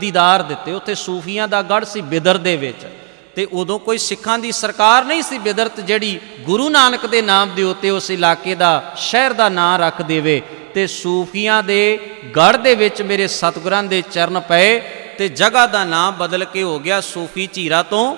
ਦੀਦਾਰ ਦਿੱਤੇ, ਉੱਥੇ ਸੂਫੀਆਂ ਦਾ ਗੜ ਸੀ ਬਿਦਰ ਦੇ ਵਿੱਚ। ਤੇ ਉਦੋਂ ਕੋਈ ਸਿੱਖਾਂ ਦੀ ਸਰਕਾਰ ਨਹੀਂ ਸੀ ਬਿਦਰਤ, ਜਿਹੜੀ ਗੁਰੂ ਨਾਨਕ ਦੇ ਨਾਮ ਦੇ ਉੱਤੇ ਉਸ ਇਲਾਕੇ ਦਾ, ਸ਼ਹਿਰ ਦਾ ਨਾਂ ਰੱਖ ਦੇਵੇ। ਤੇ ਸੂਫੀਆਂ ਦੇ ਗੜ ਦੇ ਵਿੱਚ ਮੇਰੇ ਸਤਿਗੁਰਾਂ ਦੇ ਚਰਨ ਪਏ, ਤੇ ਜਗ੍ਹਾ ਦਾ ਨਾਮ ਬਦਲ ਕੇ ਹੋ ਗਿਆ ਸੂਫੀ ਝੀਰਾ ਤੋਂ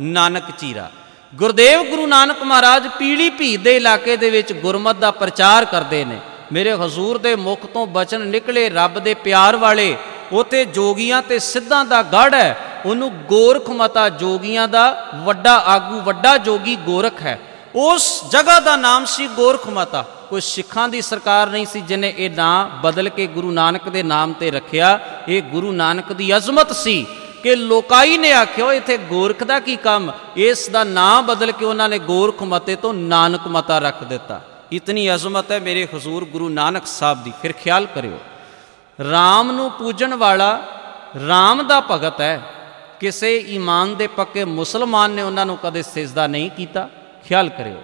ਨਾਨਕ ਝੀਰਾ ਗੁਰਦੇਵ ਗੁਰੂ ਨਾਨਕ ਮਹਾਰਾਜ ਪੀਲੀ ਭੀ ਦੇ ਇਲਾਕੇ ਦੇ ਵਿੱਚ ਗੁਰਮਤ ਦਾ ਪ੍ਰਚਾਰ ਕਰਦੇ ਨੇ। ਮੇਰੇ ਹਜ਼ੂਰ ਦੇ ਮੁਖ ਤੋਂ ਬਚਨ ਨਿਕਲੇ ਰੱਬ ਦੇ ਪਿਆਰ ਵਾਲੇ ਉਥੇ ਜੋਗੀਆਂ ਤੇ ਸਿੱਧਾਂ ਦਾ ਗੜ ਹੈ। ਉਹਨੂੰ ਗੋਰਖ ਮਤਾ ਜੋਗੀਆਂ ਦਾ ਵੱਡਾ ਆਗੂ, ਵੱਡਾ ਜੋਗੀ ਗੋਰਖ ਹੈ। ਉਸ ਜਗ੍ਹਾ ਦਾ ਨਾਮ ਸੀ ਗੋਰਖ ਮਤਾ। ਕੋਈ ਸਿੱਖਾਂ ਦੀ ਸਰਕਾਰ ਨਹੀਂ ਸੀ ਜਿਨੇ ਇਹ ਨਾਂ ਬਦਲ ਕੇ ਗੁਰੂ ਨਾਨਕ ਦੇ ਨਾਮ ਤੇ ਰੱਖਿਆ। ਇਹ ਗੁਰੂ ਨਾਨਕ ਦੀ ਅਜ਼ਮਤ ਸੀ ਕਿ ਲੋਕਾਈ ਨੇ ਆਖਿਓ ਇੱਥੇ ਗੋਰਖ ਦਾ ਕੀ ਕੰਮ? ਇਸ ਦਾ ਨਾਂ ਬਦਲ ਕੇ ਉਹਨਾਂ ਨੇ ਗੋਰਖ ਮਤੇ ਤੋਂ ਨਾਨਕ ਮਤਾ ਰੱਖ ਦਿੱਤਾ। ਇਤਨੀ ਅਜ਼ਮਤ ਹੈ ਮੇਰੇ ਹਜ਼ੂਰ ਗੁਰੂ ਨਾਨਕ ਸਾਹਿਬ ਦੀ। ਫਿਰ ਖਿਆਲ ਕਰਿਓ। RAM ਨੂੰ ਪੂਜਣ ਵਾਲਾ RAM ਦਾ ਭਗਤ ਹੈ। ਕਿਸੇ ਈਮਾਨ ਦੇ ਪੱਕੇ ਮੁਸਲਮਾਨ ਨੇ ਉਹਨਾਂ ਨੂੰ ਕਦੇ ਸਜਦਾ ਨਹੀਂ ਕੀਤਾ। ਖਿਆਲ ਕਰਿਓ,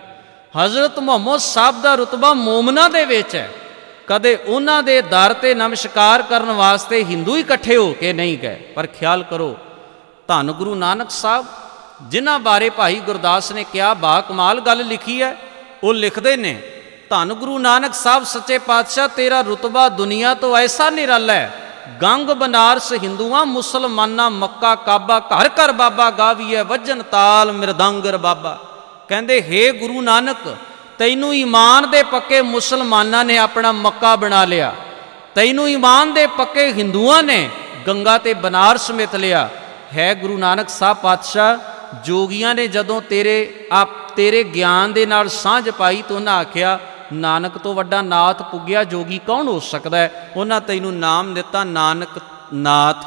ਹਜ਼ਰਤ ਮੁਹੰਮਦ ਸਾਹਿਬ ਦਾ ਰਤਬਾ ਮੂਮਨਾ ਦੇ ਵਿੱਚ ਹੈ। ਕਦੇ ਉਹਨਾਂ ਦੇ ਦਰ ਤੇ ਨਮਸਕਾਰ ਕਰਨ ਵਾਸਤੇ ਹਿੰਦੂ ਇਕੱਠੇ ਹੋ ਕੇ ਨਹੀਂ ਗਏ। ਪਰ ਖਿਆਲ ਕਰੋ, ਧੰਨ ਗੁਰੂ ਨਾਨਕ ਸਾਹਿਬ, ਜਿਨ੍ਹਾਂ ਬਾਰੇ ਭਾਈ ਗੁਰਦਾਸ ਨੇ ਕਿਹਾ, ਬਾ ਕਮਾਲ ਗੱਲ ਲਿਖੀ ਹੈ। ਉਹ ਲਿਖਦੇ ਨੇ ਧੰਨ ਗੁਰੂ ਨਾਨਕ ਸਾਹਿਬ ਸੱਚੇ ਪਾਤਸ਼ਾਹ, ਤੇਰਾ ਰਤਬਾ ਦੁਨੀਆ ਤੋਂ ਐਸਾ ਨਿਰਲ ਹੈ ਗੰਗ, ਬਨਾਰਸ, ਹਿੰਦੂਆਂ, ਮੁਸਲਮਾਨਾਂ, ਮੱਕਾ, ਕਾਬਾ, ਘਰ ਘਰ ਬਾਬਾ ਗਾਵੀਏ ਵਜਨ ਤਾਲ ਮਿਰਦੰਗਰ ਬਾਬਾ। ਕਹਿੰਦੇ, ਹੇ ਗੁਰੂ ਨਾਨਕ, ਤੈਨੂੰ ਈਮਾਨ ਦੇ ਪੱਕੇ ਮੁਸਲਮਾਨਾਂ ਨੇ ਆਪਣਾ ਮੱਕਾ ਬਣਾ ਲਿਆ। ਤੈਨੂੰ ਈਮਾਨ ਦੇ ਪੱਕੇ ਹਿੰਦੂਆਂ ਨੇ ਗੰਗਾ ਤੇ ਬਨਾਰਸ ਮਿਤ ਲਿਆ। ਹੈ ਗੁਰੂ ਨਾਨਕ ਸਾਹਿਬ ਪਾਤਸ਼ਾਹ, ਜੋਗੀਆਂ ਨੇ ਜਦੋਂ ਤੇਰੇ ਆਪ, ਤੇਰੇ ਗਿਆਨ ਦੇ ਨਾਲ ਸਾਂਝ ਪਾਈ ਤਾਂ ਉਹਨਾਂ ਆਖਿਆ ਨਾਨਕ ਤੋਂ ਵੱਡਾ ਨਾਥ ਪੁੱਗਿਆ ਜੋਗੀ ਕੌਣ ਹੋ ਸਕਦਾ ਹੈ? ਉਹਨਾਂ ਤੈਨੂੰ ਨਾਮ ਦਿੱਤਾ ਨਾਨਕ ਨਾਥ।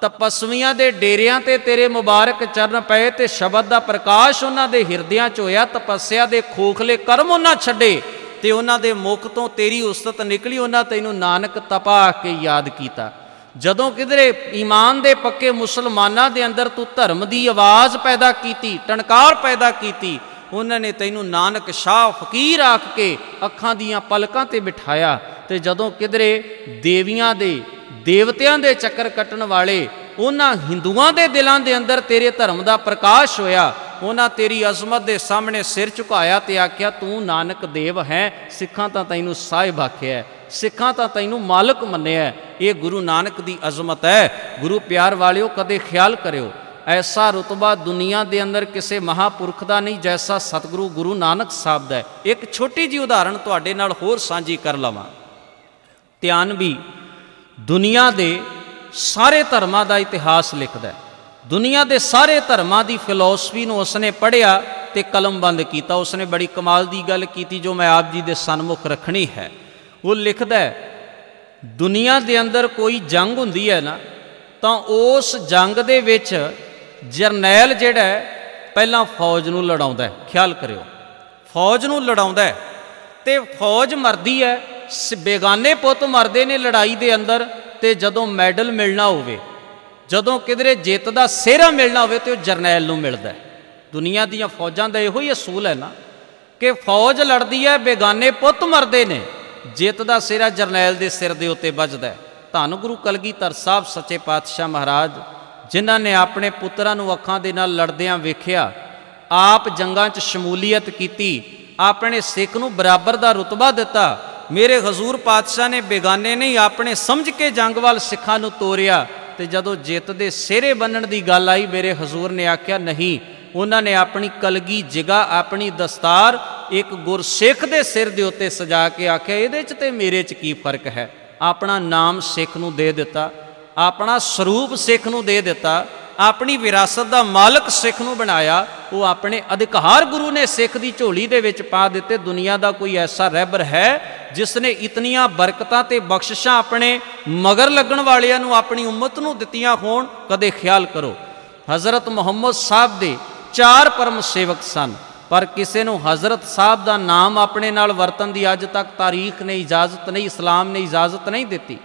ਤਪਸਵੀਆਂ ਦੇ ਡੇਰਿਆਂ ਤੇ ਤੇਰੇ ਮੁਬਾਰਕ ਚਰਨ ਪਏ ਤੇ ਸ਼ਬਦ ਦਾ ਪ੍ਰਕਾਸ਼ ਉਹਨਾਂ ਦੇ ਹਿਰਦਿਆਂ 'ਚ ਹੋਇਆ, ਤਪੱਸਿਆ ਦੇ ਖੋਖਲੇ ਕਰਮ ਉਹਨਾਂ ਛੱਡੇ ਤੇ ਉਹਨਾਂ ਦੇ ਮੁਖ ਤੋਂ ਤੇਰੀ ਉਸਤਤ ਨਿਕਲੀ, ਉਹਨਾਂ ਤੈਨੂੰ ਨਾਨਕ ਤਪਾ ਕੇ ਯਾਦ ਕੀਤਾ। ਜਦੋਂ ਕਿਧਰੇ ਈਮਾਨ ਦੇ ਪੱਕੇ ਮੁਸਲਮਾਨਾਂ ਦੇ ਅੰਦਰ ਤੂੰ ਧਰਮ ਦੀ ਆਵਾਜ਼ ਪੈਦਾ ਕੀਤੀ, ਟਣਕਾਰ ਪੈਦਾ ਕੀਤੀ ਉਹਨਾਂ ਨੇ ਤੈਨੂੰ ਨਾਨਕ ਸ਼ਾਹ ਫਕੀਰ ਆਖ ਕੇ ਅੱਖਾਂ ਦੀਆਂ ਪਲਕਾਂ ਤੇ ਬਿਠਾਇਆ ਤੇ ਜਦੋਂ ਕਿਧਰੇ ਦੇਵੀਆਂ ਦੇ ਦੇਵਤਿਆਂ ਦੇ ਚੱਕਰ ਕੱਟਣ ਵਾਲੇ ਉਹਨਾਂ ਹਿੰਦੂਆਂ ਦੇ ਦਿਲਾਂ ਦੇ ਅੰਦਰ ਤੇਰੇ ਧਰਮ ਦਾ ਪ੍ਰਕਾਸ਼ ਹੋਇਆ, ਉਹਨਾਂ ਤੇਰੀ ਅਜ਼ਮਤ ਦੇ ਸਾਹਮਣੇ ਸਿਰ ਝੁਕਾਇਆ ਤੇ ਆਖਿਆ, ਤੂੰ ਨਾਨਕ ਦੇਵ ਹੈ, ਸਿੱਖਾਂ ਤਾਂ ਤੈਨੂੰ ਸਾਹਿਬ ਆਖਿਆ ਸਿੱਖਾਂ ਤਾਂ ਤੈਨੂੰ ਮਾਲਕ ਮੰਨਿਆ ਇਹ ਗੁਰੂ ਨਾਨਕ ਦੀ ਅਜ਼ਮਤ ਹੈ। ਗੁਰੂ ਪਿਆਰ ਵਾਲਿਓ, ਕਦੇ ਖਿਆਲ ਕਰਿਓ ਐਸਾ ਰਤਬਾ ਦੁਨੀਆ ਦੇ ਅੰਦਰ ਕਿਸੇ ਮਹਾਪੁਰਖ ਦਾ ਨਹੀਂ, ਜੈਸਾ ਸਤਿਗੁਰੂ ਗੁਰੂ ਨਾਨਕ ਸਾਹਿਬ ਦਾ ਹੈ। ਇੱਕ ਛੋਟੀ ਜੀ ਉਦਾਹਰਣ ਤੁਹਾਡੇ ਨਾਲ ਹੋਰ ਸਾਂਝੀ ਕਰ ਲਵਾਂ। ਧਿਆਨ ਵੀ, ਦੁਨੀਆ ਦੇ ਸਾਰੇ ਧਰਮਾਂ ਦਾ ਇਤਿਹਾਸ ਲਿਖਦਾ ਹੈ। ਦੁਨੀਆ ਦੇ ਸਾਰੇ ਧਰਮਾਂ ਦੀ ਫਿਲਾਸਫੀ ਨੂੰ ਉਸਨੇ ਪੜ੍ਹਿਆ ਤੇ ਕਲਮਬੰਦ ਕੀਤਾ। ਉਸਨੇ ਬੜੀ ਕਮਾਲ ਦੀ ਗੱਲ ਕੀਤੀ, ਜੋ ਮੈਂ ਆਪ ਜੀ ਦੇ ਸਨਮੁਖ ਰੱਖਣੀ ਹੈ। ਉਹ ਲਿਖਦਾ ਹੈ, ਦੁਨੀਆ ਦੇ ਅੰਦਰ ਕੋਈ ਜੰਗ ਹੁੰਦੀ ਹੈ ਨਾ, ਤਾਂ ਉਸ ਜੰਗ ਦੇ ਵਿੱਚ ਜਰਨੈਲ ਜਿਹੜਾ ਪਹਿਲਾਂ ਫੌਜ ਨੂੰ ਲੜਾਉਂਦਾ ਖਿਆਲ ਕਰਿਓ। ਫੌਜ ਨੂੰ ਲੜਾਉਂਦਾ ਹੈ ਤੇ ਫੌਜ ਮਰਦੀ ਹੈ ਬੇਗਾਨੇ ਪੁੱਤ ਮਰਦੇ ਨੇ ਲੜਾਈ ਦੇ ਅੰਦਰ ਤੇ ਜਦੋਂ ਮੈਡਲ ਮਿਲਣਾ ਹੋਵੇ, ਜਦੋਂ ਕਿਧਰੇ ਜਿੱਤ ਦਾ ਸਿਹਰਾ ਮਿਲਣਾ ਹੋਵੇ ਤੇ ਉਹ ਜਰਨੈਲ ਨੂੰ ਮਿਲਦਾ ਦੁਨੀਆ ਦੀਆਂ ਫੌਜਾਂ ਦਾ ਇਹੋ ਹੀ ਅਸੂਲ ਹੈ ਨਾ ਕਿ ਫੌਜ ਲੜਦੀ ਹੈ, ਬੇਗਾਨੇ ਪੁੱਤ ਮਰਦੇ ਨੇ, ਜਿੱਤ ਦਾ ਸਿਹਰਾ ਜਰਨੈਲ ਦੇ ਸਿਰ ਦੇ ਉੱਤੇ ਵੱਜਦਾ ਧੰਨ ਗੁਰੂ ਕਲਗੀਧਰ ਸਾਹਿਬ, ਸੱਚੇ ਪਾਤਸ਼ਾਹ ਮਹਾਰਾਜ ਜਿਨ੍ਹਾਂ ਨੇ ਆਪਣੇ ਪੁੱਤਰਾਂ ਨੂੰ ਅੱਖਾਂ ਦੇ ਨਾਲ ਲੜਦਿਆਂ ਵੇਖਿਆ, ਆਪ ਜੰਗਾਂ 'ਚ ਸ਼ਮੂਲੀਅਤ ਕੀਤੀ, ਆਪਣੇ ਸਿੱਖ ਨੂੰ ਬਰਾਬਰ ਦਾ ਰਤਬਾ ਦਿੱਤਾ, ਮੇਰੇ ਹਜ਼ੂਰ ਪਾਤਸ਼ਾਹ ਨੇ ਬੇਗਾਨੇ ਨਹੀਂ ਆਪਣੇ ਸਮਝ ਕੇ ਜੰਗ ਵੱਲ ਸਿੱਖਾਂ ਨੂੰ ਤੋਰਿਆ। ਤੇ ਜਦੋਂ ਜਿੱਤ ਦੇ ਸਿਹਰੇ ਬੰਨਣ ਦੀ ਗੱਲ ਆਈ, ਮੇਰੇ ਹਜ਼ੂਰ ਨੇ ਆਖਿਆ, ਨਹੀਂ, ਉਹਨਾਂ ਨੇ ਆਪਣੀ ਕਲਗੀ ਜਿਗਾ ਆਪਣੀ ਦਸਤਾਰ ਇੱਕ ਗੁਰਸਿੱਖ ਦੇ ਸਿਰ ਦੇ ਉੱਤੇ ਸਜਾ ਕੇ ਆਖਿਆ, ਇਹਦੇ 'ਚ ਤੇ ਮੇਰੇ 'ਚ ਕੀ ਫ਼ਰਕ ਹੈ? ਆਪਣਾ ਨਾਮ ਸਿੱਖ ਨੂੰ ਦੇ ਦਿੱਤਾ ਆਪਣਾ ਸਰੂਪ ਸਿੱਖ ਨੂੰ ਦੇ ਦਿੱਤਾ, ਆਪਣੀ ਵਿਰਾਸਤ ਦਾ ਮਾਲਕ ਸਿੱਖ ਨੂੰ ਬਣਾਇਆ, ਉਹ ਆਪਣੇ ਅਧਿਕਾਰ ਗੁਰੂ ਨੇ ਸਿੱਖ ਦੀ ਝੋਲੀ ਦੇ ਵਿੱਚ ਪਾ ਦਿੱਤੇ, ਦੁਨੀਆ ਦਾ ਕੋਈ ਐਸਾ ਰਹਿਬਰ ਹੈ ਜਿਸ ਨੇ ਇਤਨੀਆਂ ਬਰਕਤਾਂ ਤੇ ਬਖਸ਼ਿਸ਼ਾਂ ਆਪਣੇ ਮਗਰ ਲੱਗਣ ਵਾਲਿਆਂ ਨੂੰ ਆਪਣੀ ਉਮਤ ਨੂੰ ਦਿੱਤੀਆਂ ਹੋਣ, ਕਦੇ ਖਿਆਲ ਕਰੋ। ਹਜ਼ਰਤ ਮੁਹੰਮਦ ਸਾਹਿਬ ਦੇ ਚਾਰ ਪਰਮ ਸੇਵਕ ਸਨ, ਪਰ ਕਿਸੇ ਨੂੰ ਹਜ਼ਰਤ ਸਾਹਿਬ ਦਾ ਨਾਮ ਆਪਣੇ ਨਾਲ ਵਰਤਣ ਦੀ ਅੱਜ ਤੱਕ ਤਾਰੀਖ ਨੇ ਇਜਾਜ਼ਤ ਨਹੀਂ, ਇਸਲਾਮ ਨੇ ਇਜਾਜ਼ਤ ਨਹੀਂ ਦਿੱਤੀ।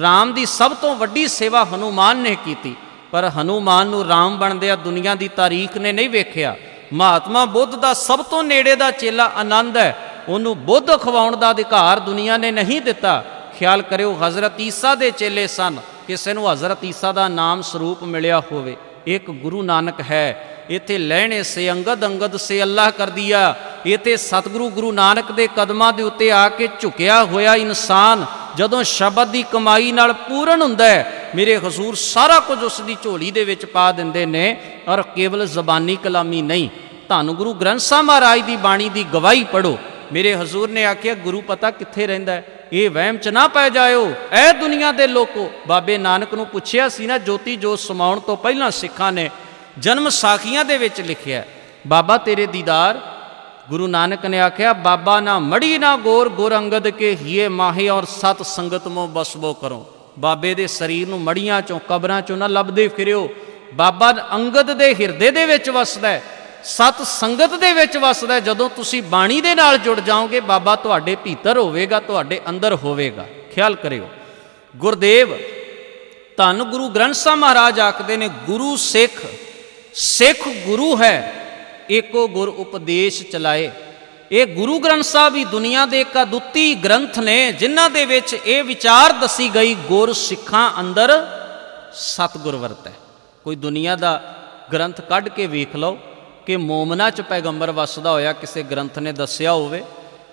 ਰਾਮ ਦੀ ਸਭ ਤੋਂ ਵੱਡੀ ਸੇਵਾ ਹਨੂਮਾਨ ਨੇ ਕੀਤੀ। ਪਰ ਹਨੂਮਾਨ ਨੂੰ ਰਾਮ ਬਣਦਿਆਂ ਦੁਨੀਆ ਦੀ ਤਾਰੀਖ ਨੇ ਨਹੀਂ ਵੇਖਿਆ। ਮਹਾਤਮਾ ਬੁੱਧ ਦਾ ਸਭ ਤੋਂ ਨੇੜੇ ਦਾ ਚੇਲਾ ਆਨੰਦ ਹੈ। ਉਹਨੂੰ ਬੁੱਧ ਖਵਾਉਣ ਦਾ ਅਧਿਕਾਰ ਦੁਨੀਆ ਨੇ ਨਹੀਂ ਦਿੱਤਾ। ਖਿਆਲ ਕਰਿਓ, ਹਜ਼ਰਤ ਈਸਾ ਦੇ ਚੇਲੇ ਸਨ। ਕਿਸੇ ਨੂੰ ਹਜ਼ਰਤ ਈਸਾ ਦਾ ਨਾਮ ਸਰੂਪ ਮਿਲਿਆ ਹੋਵੇ। ਇੱਕ ਗੁਰੂ ਨਾਨਕ ਹੈ। ਇਥੇ ਲੈਣੇ ਸੇ ਅੰਗਦ ਅੰਗਦ ਸੇ ਅੱਲਾਹ ਕਰ ਦਿਆ ਇਥੇ ਸਤਿਗੁਰੂ ਗੁਰੂ ਨਾਨਕ ਦੇ ਕਦਮਾਂ ਦੇ ਉੱਤੇ ਆ ਕੇ ਝੁਕਿਆ ਹੋਇਆ ਇਨਸਾਨ। ਜਦੋਂ ਸ਼ਬਦ ਦੀ ਕਮਾਈ ਨਾਲ ਪੂਰਨ ਹੁੰਦਾ ਹੈ, ਮੇਰੇ ਹਜ਼ੂਰ ਸਾਰਾ ਕੁਝ ਉਸ ਦੀ ਝੋਲੀ ਦੇ ਵਿੱਚ ਪਾ ਦਿੰਦੇ ਨੇ, ਔਰ ਕੇਵਲ ਜ਼ਬਾਨੀ ਕਲਾਮੀ ਨਹੀਂ, ਧੰਨ ਗੁਰੂ ਗ੍ਰੰਥ ਸਾਹਿਬ ਮਹਾਰਾਜ ਦੀ ਬਾਣੀ ਦੀ ਗਵਾਹੀ ਪੜੋ ਮੇਰੇ ਹਜ਼ੂਰ ਨੇ ਆਖਿਆ, ਗੁਰੂ ਪਤਾ ਕਿੱਥੇ ਰਹਿੰਦਾ ਹੈ? ਇਹ ਵਹਿਮ ਚ ਨਾ ਪੈ ਜਾਇਓ। ਐ ਦੁਨੀਆ ਦੇ ਲੋਕੋ, ਬਾਬੇ ਨਾਨਕ ਨੂੰ ਪੁੱਛਿਆ ਸੀ ਨਾ, ਜੋਤੀ ਜੋਤ ਸਮਾਉਣ ਤੋਂ ਪਹਿਲਾਂ ਸਿੱਖਾਂ ਨੇ ਜਨਮ ਸਾਖੀਆਂ ਦੇ ਵਿੱਚ ਲਿਖਿਆ ਬਾਬਾ ਤੇਰੇ ਦੀਦਾਰ ਗੁਰੂ ਨਾਨਕ ਨੇ ਆਖਿਆ, ਬਾਬਾ ਨਾ ਮੜੀ ਨਾ ਗੋਰ, ਗੁਰ ਅੰਗਦ ਕੇ ਹੀਏ ਮਾਹੇ ਔਰ ਸਤ ਸੰਗਤ ਮੋ ਬਸਬੋ ਕਰੋ। ਬਾਬੇ ਦੇ ਸਰੀਰ ਨੂੰ ਮੜੀਆਂ ਚੋਂ, ਕਬਰਾਂ ਚੋਂ ਨਾ ਲੱਭਦੇ ਫਿਰਿਓ। ਬਾਬਾ ਅੰਗਦ ਦੇ ਹਿਰਦੇ ਦੇ ਵਿੱਚ ਵਸਦਾ ਸਤ ਸੰਗਤ ਦੇ ਵਿੱਚ ਵਸਦਾ ਜਦੋਂ ਤੁਸੀਂ ਬਾਣੀ ਦੇ ਨਾਲ ਜੁੜ ਜਾਓਗੇ, ਬਾਬਾ ਤੁਹਾਡੇ ਭੀਤਰ ਹੋਵੇਗਾ, ਤੁਹਾਡੇ ਅੰਦਰ ਹੋਵੇਗਾ। ਖਿਆਲ ਕਰਿਓ। ਗੁਰਦੇਵ, ਧੰਨ ਗੁਰੂ ਗ੍ਰੰਥ ਸਾਹਿਬ ਮਹਾਰਾਜ ਆਖਦੇ ਨੇ, ਗੁਰੂ ਸਿੱਖ ਸਿੱਖ ਗੁਰੂ ਹੈ। ਏਕੋ ਗੁਰ ਉਪਦੇਸ਼ ਚਲਾਏ। ਇਹ ਗੁਰੂ ਗ੍ਰੰਥ ਸਾਹਿਬ ਹੀ ਦੁਨੀਆ ਦੇ ਇੱਕ ਅਦੁੱਤੀ ਗ੍ਰੰਥ ਨੇ, ਜਿਨ੍ਹਾਂ ਦੇ ਵਿੱਚ ਇਹ ਵਿਚਾਰ ਦੱਸੀ ਗਈ, ਗੁਰ ਸਿੱਖਾਂ ਅੰਦਰ ਸਤਗੁਰ ਵਰਤੈ। ਕੋਈ ਦੁਨੀਆ ਦਾ ਗ੍ਰੰਥ ਕੱਢ ਕੇ ਵੇਖ ਲਓ, ਕਿ ਮੋਮਨਾ ਚ ਪੈਗੰਬਰ ਵਸਦਾ ਹੋਇਆ ਕਿਸੇ ਗ੍ਰੰਥ ਨੇ ਦੱਸਿਆ ਹੋਵੇ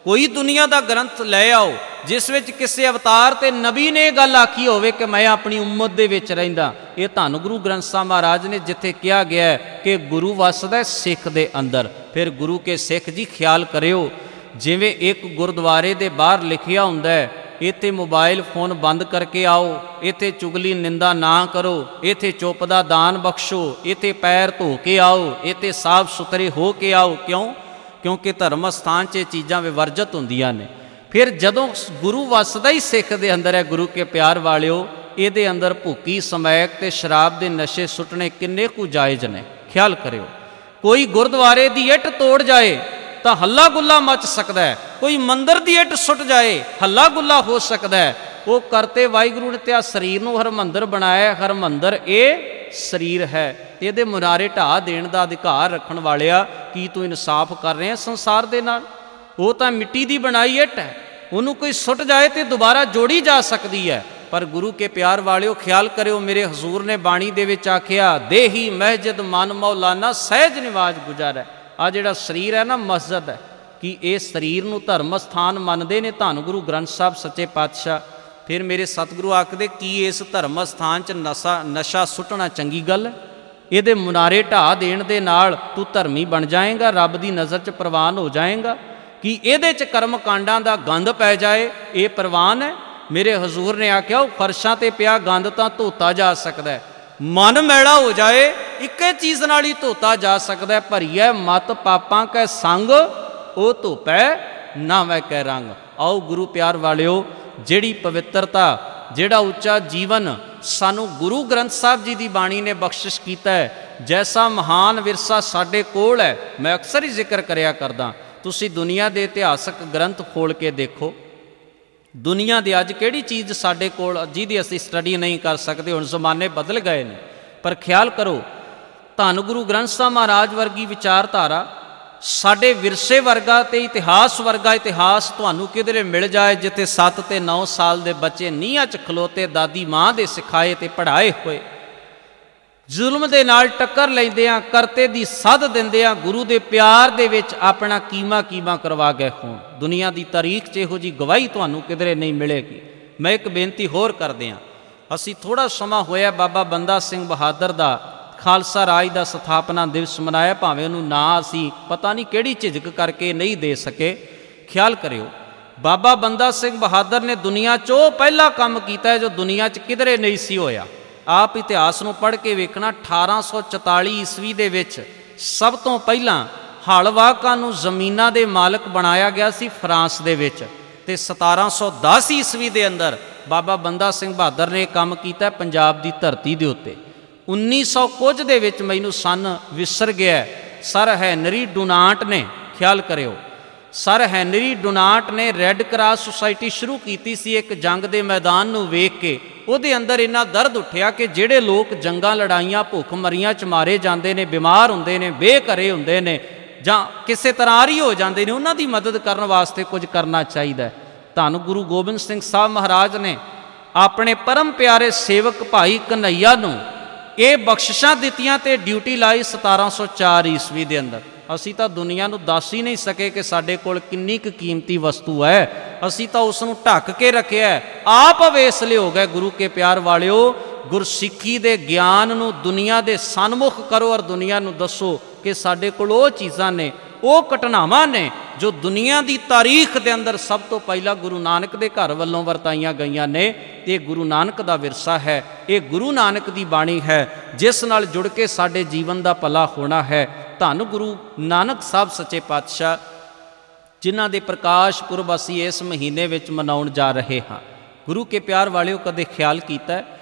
ਕੋਈ ਦੁਨੀਆ ਦਾ ਗ੍ਰੰਥ ਲੈ ਆਓ, ਜਿਸ ਵਿੱਚ ਕਿਸੇ ਅਵਤਾਰ ਤੇ ਨਬੀ ਨੇ ਇਹ ਗੱਲ ਆਖੀ ਹੋਵੇ ਕਿ ਮੈਂ ਆਪਣੀ ਉਮਤ ਦੇ ਵਿੱਚ ਰਹਿੰਦਾ। ਇਹ ਧੰਨ ਗੁਰੂ ਗ੍ਰੰਥ ਸਾਹਿਬ ਮਹਾਰਾਜ ਨੇ ਜਿੱਥੇ ਕਿਹਾ ਗਿਆ ਕਿ ਗੁਰੂ ਵਸਦਾ ਸਿੱਖ ਦੇ ਅੰਦਰ। ਫਿਰ ਗੁਰੂ ਕੇ ਸਿੱਖ ਜੀ ਖਿਆਲ ਕਰਿਓ, ਜਿਵੇਂ ਇੱਕ ਗੁਰਦੁਆਰੇ ਦੇ ਬਾਹਰ ਲਿਖਿਆ ਹੁੰਦਾ ਹੈ, ਇੱਥੇ ਮੋਬਾਈਲ ਫੋਨ ਬੰਦ ਕਰਕੇ ਆਓ, ਇੱਥੇ ਚੁਗਲੀ ਨਿੰਦਾ ਨਾ ਕਰੋ, ਇੱਥੇ ਚੁੱਪ ਦਾ ਦਾਨ ਬਖਸ਼ੋ, ਇੱਥੇ ਪੈਰ ਧੋ ਕੇ ਆਓ, ਇੱਥੇ ਸਾਫ਼ ਸੁਥਰੇ ਹੋ ਕੇ ਆਓ। ਕਿਉਂ? ਕਿਉਂਕਿ ਧਰਮ ਸਥਾਨ 'ਚ ਇਹ ਚੀਜ਼ਾਂ ਵਿਵਰਜਿਤ ਹੁੰਦੀਆਂ ਨੇ। ਫਿਰ ਜਦੋਂ ਗੁਰੂ ਵਸਦਾ ਹੀ ਸਿੱਖ ਦੇ ਅੰਦਰ ਹੈ, ਗੁਰੂ ਕੇ ਪਿਆਰ ਵਾਲਿਓ, ਇਹਦੇ ਅੰਦਰ ਭੁੱਕੀ, ਸਮੈਕ ਤੇ ਸ਼ਰਾਬ ਦੇ ਨਸ਼ੇ ਸੁੱਟਣੇ ਕਿੰਨੇ ਕੁ ਜਾਇਜ਼ ਨੇ। ਖਿਆਲ ਕਰਿਓ, ਕੋਈ ਗੁਰਦੁਆਰੇ ਦੀ ਇੱਟ ਤੋੜ ਜਾਏ ਤਾਂ ਹੱਲਾ ਗੁੱਲਾ ਮਚ ਸਕਦਾ ਹੈ। ਕੋਈ ਮੰਦਰ ਦੀ ਇੱਟ ਸੁੱਟ ਜਾਏ ਹੱਲਾ ਗੁੱਲਾ ਹੋ ਸਕਦਾ ਹੈ। ਉਹ ਕਰਤੇ ਵਾਹਿਗੁਰੂ ਨੇ ਤੇ ਆ ਸਰੀਰ ਨੂੰ ਹਰਮੰਦਰ ਬਣਾਇਆ ਹਰਮੰਦਰ ਇਹ ਸਰੀਰ ਹੈ। ਇਹਦੇ ਮੁਨਾਰੇ ਢਾ ਦੇਣ ਦਾ ਅਧਿਕਾਰ ਰੱਖਣ ਵਾਲਿਆ ਕੀ ਤੂੰ ਇਨਸਾਫ ਕਰ ਰਿਹਾ ਸੰਸਾਰ ਦੇ ਨਾਲ? ਉਹ ਤਾਂ ਮਿੱਟੀ ਦੀ ਬਣਾਈ ਇੱਟ ਹੈ। ਉਹਨੂੰ ਕੋਈ ਸੁੱਟ ਜਾਏ ਤੇ ਦੁਬਾਰਾ ਜੋੜੀ ਜਾ ਸਕਦੀ ਹੈ। ਪਰ ਗੁਰੂ ਕੇ ਪਿਆਰ ਵਾਲਿਓ, ਖਿਆਲ ਕਰਿਓ, ਮੇਰੇ ਹਜ਼ੂਰ ਨੇ ਬਾਣੀ ਦੇ ਵਿੱਚ ਆਖਿਆ, ਦੇਹੀ ਮਸਜਿਦ ਮਨ ਮੌਲਾਨਾ ਸਹਿਜ ਨਿਵਾਜ ਗੁਜ਼ਾਰੈ। ਆ ਜਿਹੜਾ ਸਰੀਰ ਹੈ ਨਾ, ਮਸਜਿਦ ਹੈ। ਕਿ ਇਹ ਸਰੀਰ ਨੂੰ ਧਰਮ ਸਥਾਨ ਮੰਨਦੇ ਨੇ? ਧੰਨ ਗੁਰੂ ਗ੍ਰੰਥ ਸਾਹਿਬ, ਸੱਚੇ ਪਾਤਸ਼ਾਹ। ਫਿਰ ਮੇਰੇ ਸਤਿਗੁਰੂ ਆਖਦੇ, ਕੀ ਇਸ ਧਰਮ ਸਥਾਨ 'ਚ ਨਸ਼ਾ ਨਸ਼ਾ ਸੁੱਟਣਾ ਚੰਗੀ ਗੱਲ ਹੈ? ਇਹਦੇ ਮੁਨਾਰੇ ਢਾ ਦੇਣ ਦੇ ਨਾਲ ਤੂੰ ਧਰਮੀ ਬਣ ਜਾਏਗਾ, ਰੱਬ ਦੀ ਨਜ਼ਰ 'ਚ ਪ੍ਰਵਾਨ ਹੋ ਜਾਏਗਾ। ਕਿ ਇਹਦੇ 'ਚ ਕਰਮ ਕਾਂਡਾਂ ਦਾ ਗੰਦ ਪੈ ਜਾਏ? ਇਹ ਪ੍ਰਵਾਨ ਹੈ। ਮੇਰੇ ਹਜ਼ੂਰ ਨੇ ਆਖਿਆ, ਉਹ ਫਰਸ਼ਾਂ ਤੇ ਪਿਆ ਗੰਦ ਤਾਂ ਧੋਤਾ ਜਾ ਸਕਦਾ ਹੈ। ਮਨ ਮੈਲਾ ਹੋ ਜਾਏ, ਇੱਕੇ ਚੀਜ਼ ਨਾਲ ਹੀ ਧੋਤਾ ਜਾ ਸਕਦਾ ਹੈ। ਭਰੀਐ ਮਤ, ਪਾਪਾਂ ਕੈ ਸੰਗ, ਉਹ ਧੋਪੈ, ਨਾ ਮੈਂ ਕਹਿ ਰੰਗ। ਆਓ ਗੁਰੂ ਪਿਆਰ ਵਾਲਿਓ, ਜਿਹੜੀ ਪਵਿੱਤਰਤਾ, ਜਿਹੜਾ ਉੱਚਾ ਜੀਵਨ ਸਾਨੂੰ ਗੁਰੂ ਗ੍ਰੰਥ ਸਾਹਿਬ ਜੀ ਦੀ ਬਾਣੀ ਨੇ ਬਖਸ਼ਿਸ਼ ਕੀਤਾ ਹੈ। ਜੈਸਾ ਮਹਾਨ ਵਿਰਸਾ ਸਾਡੇ ਕੋਲ ਹੈ, ਮੈਂ ਅਕਸਰ ਹੀ ਜ਼ਿਕਰ ਕਰਿਆ ਕਰਦਾ। ਤੁਸੀਂ ਦੁਨੀਆ ਦੇ ਇਤਿਹਾਸਕ ਗ੍ਰੰਥ ਖੋਲ ਕੇ ਦੇਖੋ। ਦੁਨੀਆ ਦੇ ਅੱਜ ਕਿਹੜੀ ਚੀਜ਼ ਸਾਡੇ ਕੋਲ, ਜਿਹਦੀ ਅਸੀਂ ਸਟੱਡੀ ਨਹੀਂ ਕਰ ਸਕਦੇ, ਹੁਣ ਜ਼ਮਾਨੇ ਬਦਲ ਗਏ ਨੇ। ਪਰ ਖਿਆਲ ਕਰੋ, ਧੰਨ ਗੁਰੂ ਗ੍ਰੰਥ ਸਾਹਿਬ ਮਹਾਰਾਜ ਵਰਗੀ ਵਿਚਾਰਧਾਰਾ ਸਾਡੇ ਵਿਰਸੇ ਵਰਗਾ ਤੇ ਇਤਿਹਾਸ ਵਰਗਾ ਇਤਿਹਾਸ ਤੁਹਾਨੂੰ ਕਿਧਰੇ ਮਿਲ ਜਾਏ ਜਿੱਥੇ 7 ਤੇ 9 ਸਾਲ ਦੇ ਬੱਚੇ ਨੀਹਾਂ 'ਚ ਖਲੋਤੇ, ਦਾਦੀ ਮਾਂ ਦੇ ਸਿਖਾਏ ਤੇ ਪੜ੍ਹਾਏ ਹੋਏ। ਜ਼ੁਲਮ ਦੇ ਨਾਲ ਟੱਕਰ ਲੈਂਦੇ ਆ ਕਰਤੇ ਦੀ ਸੱਦ ਦਿੰਦੇ ਆ ਗੁਰੂ ਦੇ ਪਿਆਰ ਦੇ ਵਿੱਚ ਆਪਣਾ ਕੀਮਾ ਕੀਮਾ ਕਰਵਾ ਗਏ ਹੋਣ। ਦੁਨੀਆ ਦੀ ਤਾਰੀਖ 'ਚ ਇਹੋ ਜੀ ਗਵਾਹੀ ਤੁਹਾਨੂੰ ਕਿਧਰੇ ਨਹੀਂ ਮਿਲੇਗੀ। ਮੈਂ ਇੱਕ ਬੇਨਤੀ ਹੋਰ ਕਰਦੇ ਆ ਅਸੀਂ ਥੋੜਾ ਸਮਾਂ ਹੋਇਆ ਬਾਬਾ ਬੰਦਾ ਸਿੰਘ ਬਹਾਦਰ ਦਾ ਖਾਲਸਾ ਰਾਜ ਦਾ ਸਥਾਪਨਾ ਦਿਵਸ ਮਨਾਇਆ, ਭਾਵੇਂ ਉਹਨੂੰ ਨਾਂ ਅਸੀਂ ਪਤਾ ਨਹੀਂ ਕਿਹੜੀ ਝਿਜਕ ਕਰਕੇ ਨਹੀਂ ਦੇ ਸਕੇ। ਖਿਆਲ ਕਰਿਓ, ਬਾਬਾ ਬੰਦਾ ਸਿੰਘ ਬਹਾਦਰ ਨੇ ਦੁਨੀਆ 'ਚ ਉਹ ਪਹਿਲਾ ਕੰਮ ਕੀਤਾ ਜੋ ਦੁਨੀਆ 'ਚ ਕਿਧਰੇ ਨਹੀਂ ਸੀ ਹੋਇਆ। ਆਪ ਇਤਿਹਾਸ ਨੂੰ ਪੜ੍ਹ ਕੇ ਵੇਖਣਾ 1844 ਈਸਵੀ ਦੇ ਵਿੱਚ ਸਭ ਤੋਂ ਪਹਿਲਾਂ ਹਲਵਾਕਾਂ ਨੂੰ ਜ਼ਮੀਨਾਂ ਦੇ ਮਾਲਕ ਬਣਾਇਆ ਗਿਆ ਸੀ ਫਰਾਂਸ ਦੇ ਵਿੱਚ ਤੇ 1710 ਈਸਵੀ ਦੇ ਅੰਦਰ ਬਾਬਾ ਬੰਦਾ ਸਿੰਘ ਬਹਾਦਰ ਨੇ ਕੰਮ ਕੀਤਾ ਪੰਜਾਬ ਦੀ ਧਰਤੀ ਦੇ ਉੱਤੇ। 1900 ਕੁਝ ਦੇ ਵਿੱਚ ਮੈਨੂੰ ਸਨ ਵਿਸਰ ਗਿਆ ਸਰ ਹੈਨਰੀ ਡੁਨਾਟ ਨੇ, ਖਿਆਲ ਕਰਿਓ। ਸਰ ਹੈਨਰੀ ਡੁਨਾਟ ਨੇ ਰੈੱਡ ਕਰਾਸ ਸੁਸਾਇਟੀ ਸ਼ੁਰੂ ਕੀਤੀ ਸੀ ਇੱਕ ਜੰਗ ਦੇ ਮੈਦਾਨ ਨੂੰ ਵੇਖ ਕੇ। ਉਹਦੇ ਅੰਦਰ ਇੰਨਾ ਦਰਦ ਉੱਠਿਆ ਕਿ ਜਿਹੜੇ ਲੋਕ ਜੰਗਾਂ ਲੜਾਈਆਂ ਭੁੱਖ ਮਰੀਆਂ ਚ ਮਾਰੇ ਜਾਂਦੇ ਨੇ, ਬਿਮਾਰ ਹੁੰਦੇ ਨੇ, ਬੇਘਰੇ ਹੁੰਦੇ ਨੇ ਜਾਂ ਕਿਸੇ ਤਰ੍ਹਾਂ ਆਰੀ ਹੋ ਜਾਂਦੇ ਨੇ, ਉਹਨਾਂ ਦੀ ਮਦਦ ਕਰਨ ਵਾਸਤੇ ਕੁਝ ਕਰਨਾ ਚਾਹੀਦਾ ਹੈ। ਧੰਨ ਗੁਰੂ ਗੋਬਿੰਦ ਸਿੰਘ ਸਾਹਿਬ ਮਹਾਰਾਜ ਨੇ ਆਪਣੇ ਪਰਮ ਪਿਆਰੇ ਸੇਵਕ ਭਾਈ ਕਨਈਆ ਨੂੰ ਇਹ ਬਖਸ਼ਿਸ਼ਾਂ ਦਿੱਤੀਆਂ ਤੇ ਡਿਊਟੀ ਲਾਈ 1704 ਈਸਵੀ ਦੇ ਅੰਦਰ। ਅਸੀਂ ਤਾਂ ਦੁਨੀਆ ਨੂੰ ਦੱਸ ਹੀ ਨਹੀਂ ਸਕੇ ਕਿ ਸਾਡੇ ਕੋਲ ਕਿੰਨੀ ਕੁ ਕੀਮਤੀ ਵਸਤੂ ਹੈ। ਅਸੀਂ ਤਾਂ ਉਸ ਨੂੰ ਢੱਕ ਕੇ ਰੱਖਿਆ ਆਪ ਅਵੇਸ ਹੋ ਗਏ ਗੁਰੂ ਕੇ ਪਿਆਰ ਵਾਲਿਓ, ਗੁਰਸਿੱਖੀ ਦੇ ਗਿਆਨ ਨੂੰ ਦੁਨੀਆ ਦੇ ਸਨਮੁਖ ਕਰੋ ਔਰ ਦੁਨੀਆ ਨੂੰ ਦੱਸੋ ਕਿ ਸਾਡੇ ਕੋਲ ਉਹ ਚੀਜ਼ਾਂ ਨੇ, ਉਹ ਘਟਨਾਵਾਂ ਨੇ ਜੋ ਦੁਨੀਆ ਦੀ ਤਾਰੀਖ ਦੇ ਅੰਦਰ ਸਭ ਤੋਂ ਪਹਿਲਾਂ ਗੁਰੂ ਨਾਨਕ ਦੇ ਘਰ ਵੱਲੋਂ ਵਰਤਾਈਆਂ ਗਈਆਂ ਨੇ, ਤੇ ਇਹ ਗੁਰੂ ਨਾਨਕ ਦਾ ਵਿਰਸਾ ਹੈ। ਇਹ ਗੁਰੂ ਨਾਨਕ ਦੀ ਬਾਣੀ ਹੈ, ਜਿਸ ਨਾਲ ਜੁੜ ਕੇ ਸਾਡੇ ਜੀਵਨ ਦਾ ਭਲਾ ਹੋਣਾ ਹੈ। ਧੰਨ ਗੁਰੂ ਨਾਨਕ ਸਾਹਿਬ ਸੱਚੇ ਪਾਤਸ਼ਾਹ, ਜਿਨ੍ਹਾਂ ਦੇ ਪ੍ਰਕਾਸ਼ ਪੁਰਬ ਅਸੀਂ ਇਸ ਮਹੀਨੇ ਵਿੱਚ ਮਨਾਉਣ ਜਾ ਰਹੇ ਹਾਂ। ਗੁਰੂ ਕੇ ਪਿਆਰ ਵਾਲਿਓ ਕਦੇ ਖਿਆਲ ਕੀਤਾ ਹੈ?